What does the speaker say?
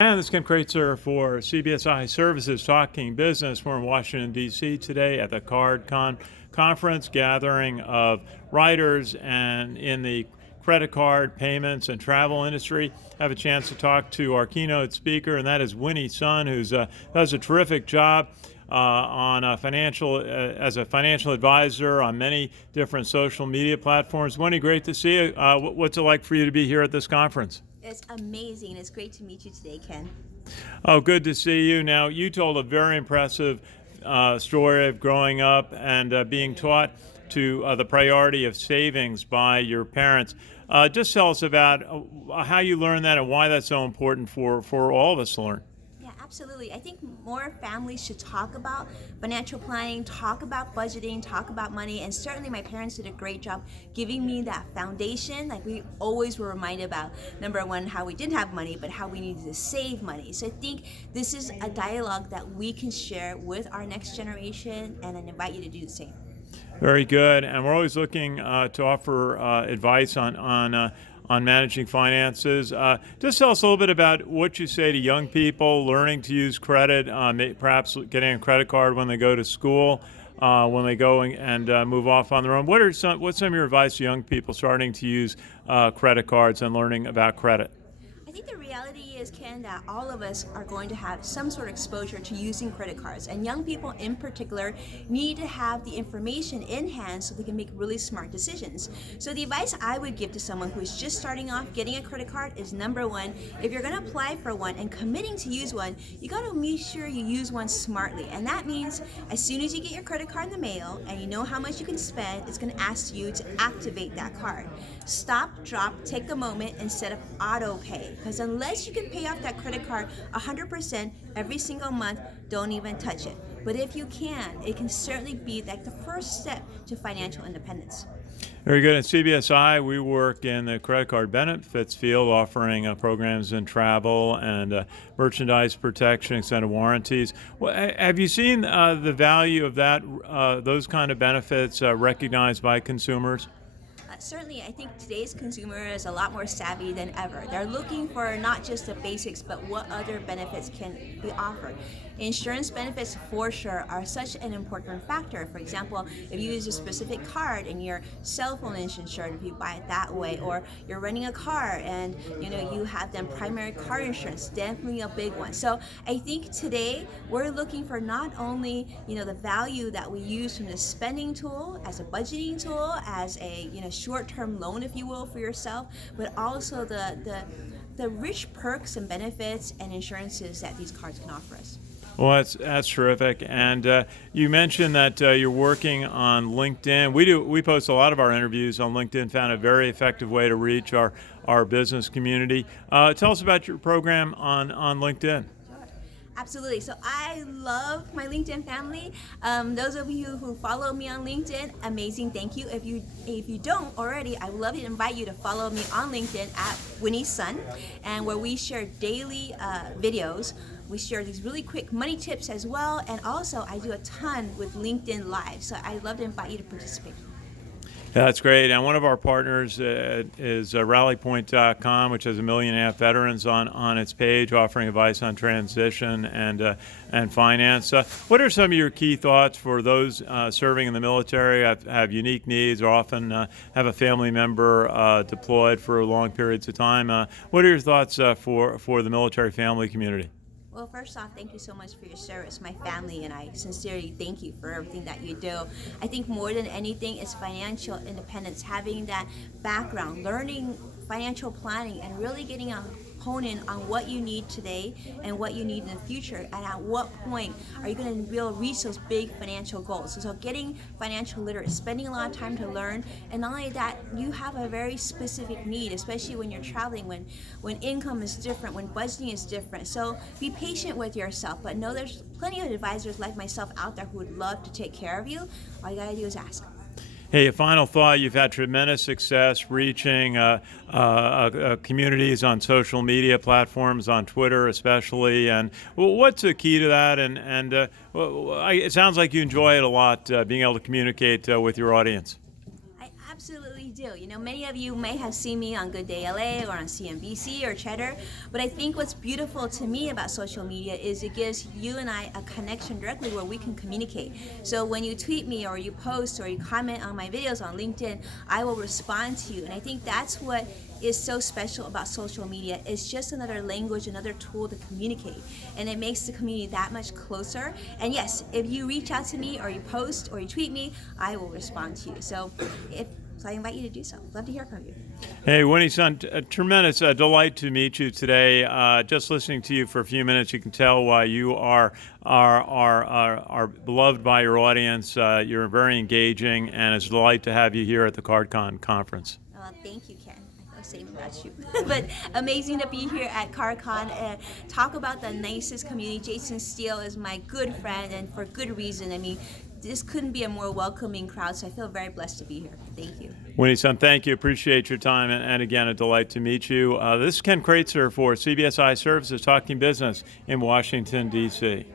And this is Ken Kraetzer for CBSI Services Talking Business. We're in Washington, D.C. today at the Conference, gathering of writers and in the credit card, payments, and travel industry. I have a chance to talk to our keynote speaker, and that is Winnie Sun, who does a terrific job on as a financial advisor on many different social media platforms. Winnie, great to see you. What's it like for you to be here at this conference? It's amazing. It's great to meet you today, Ken. Oh, good to see you. Now, you told a very impressive story of growing up and being taught to the priority of savings by your parents. Just tell us about how you learned that and why that's so important for all of us to learn. Yeah, absolutely. I think more families should talk about financial planning, talk about budgeting, talk about money, and certainly my parents did a great job giving me that foundation. Like we always were reminded about, number one, how we didn't have money, but how we needed to save money. So I think this is a dialogue that we can share with our next generation, and I invite you to do the same. Very good, and we're always looking to offer advice on managing finances. Just tell us a little bit about what you say to young people learning to use credit, perhaps getting a credit card when they go to school, when they go and move off on their own. What's some of your advice to young people starting to use credit cards and learning about credit? I think the reality is, Ken, that all of us are going to have some sort of exposure to using credit cards, and young people in particular need to have the information in hand so they can make really smart decisions. So the advice I would give to someone who is just starting off getting a credit card is, number one, if you're going to apply for one and committing to use one, you got to make sure you use one smartly. And that means as soon as you get your credit card in the mail and you know how much you can spend, it's going to ask you to activate that card. Stop, drop, take a moment, and set up auto pay. Because unless you can pay off that credit card 100% every single month, don't even touch it. But if you can, it can certainly be like the first step to financial independence. Very good. At CBSI, we work in the credit card benefits field, offering programs in travel and merchandise protection, extended warranties. Well, have you seen the value of those kind of benefits recognized by consumers? Certainly, I think today's consumer is a lot more savvy than ever. They're looking for not just the basics, but what other benefits can be offered. Insurance benefits, for sure, are such an important factor. For example, if you use a specific card and your cell phone is insured, if you buy it that way, or you're renting a car and you have them primary car insurance, definitely a big one. So I think today we're looking for not only the value that we use from the spending tool as a budgeting tool, as a short-term loan, if you will, for yourself, but also the rich perks and benefits and insurances that these cards can offer us. Well, that's terrific. And you mentioned that you're working on LinkedIn. We post a lot of our interviews on LinkedIn. Found a very effective way to reach our business community. Tell us about your program on LinkedIn. Absolutely. So I love my LinkedIn family. Those of you who follow me on LinkedIn, amazing. Thank you. If you don't already, I would love to invite you to follow me on LinkedIn at Winnie Sun, and where we share daily videos. We share these really quick money tips as well, and also I do a ton with LinkedIn Live. So I'd love to invite you to participate. That's great. And one of our partners is rallypoint.com, which has 1.5 million veterans on its page, offering advice on transition and finance. What are some of your key thoughts for those serving in the military, have unique needs, or often have a family member deployed for long periods of time? What are your thoughts for the military family community? Well, first off, thank you so much for your service. My family and I sincerely thank you for everything that you do. I think more than anything is financial independence, having that background, learning financial planning, and really getting a hone in on what you need today and what you need in the future, and at what point are you going to be able to reach those big financial goals. So getting financial literate, spending a lot of time to learn, and not only that, you have a very specific need, especially when you're traveling, when income is different, when budgeting is different. So be patient with yourself, but know there's plenty of advisors like myself out there who would love to take care of you. All you got to do is ask. Hey, a final thought. You've had tremendous success reaching communities on social media platforms, on Twitter especially. And what's the key to that? And it sounds like you enjoy it a lot, being able to communicate with your audience. I absolutely do. You know, many of you may have seen me on Good Day LA or on CNBC or Cheddar, but I think what's beautiful to me about social media is it gives you and I a connection directly where we can communicate. So when you tweet me or you post or you comment on my videos on LinkedIn, I will respond to you. And I think that's what is so special about social media. It's just another language, another tool to communicate, and it makes the community that much closer. And yes, if you reach out to me or you post or you tweet me, I will respond to you. So I invite you to do so. Love to hear from you. Hey, Winnie Sun, a tremendous delight to meet you today. Just listening to you for a few minutes, you can tell why you are beloved by your audience. You're very engaging, and it's a delight to have you here at the CardCon conference. Thank you, Ken. I know same about you. But amazing to be here at CardCon and talk about the nicest community. Jason Steele is my good friend, and for good reason. I mean, this couldn't be a more welcoming crowd, so I feel very blessed to be here. Thank you. Winnie Sun, thank you. Appreciate your time, and again, a delight to meet you. This is Ken Kraetzer for CBSI Services Talking Business in Washington, D.C.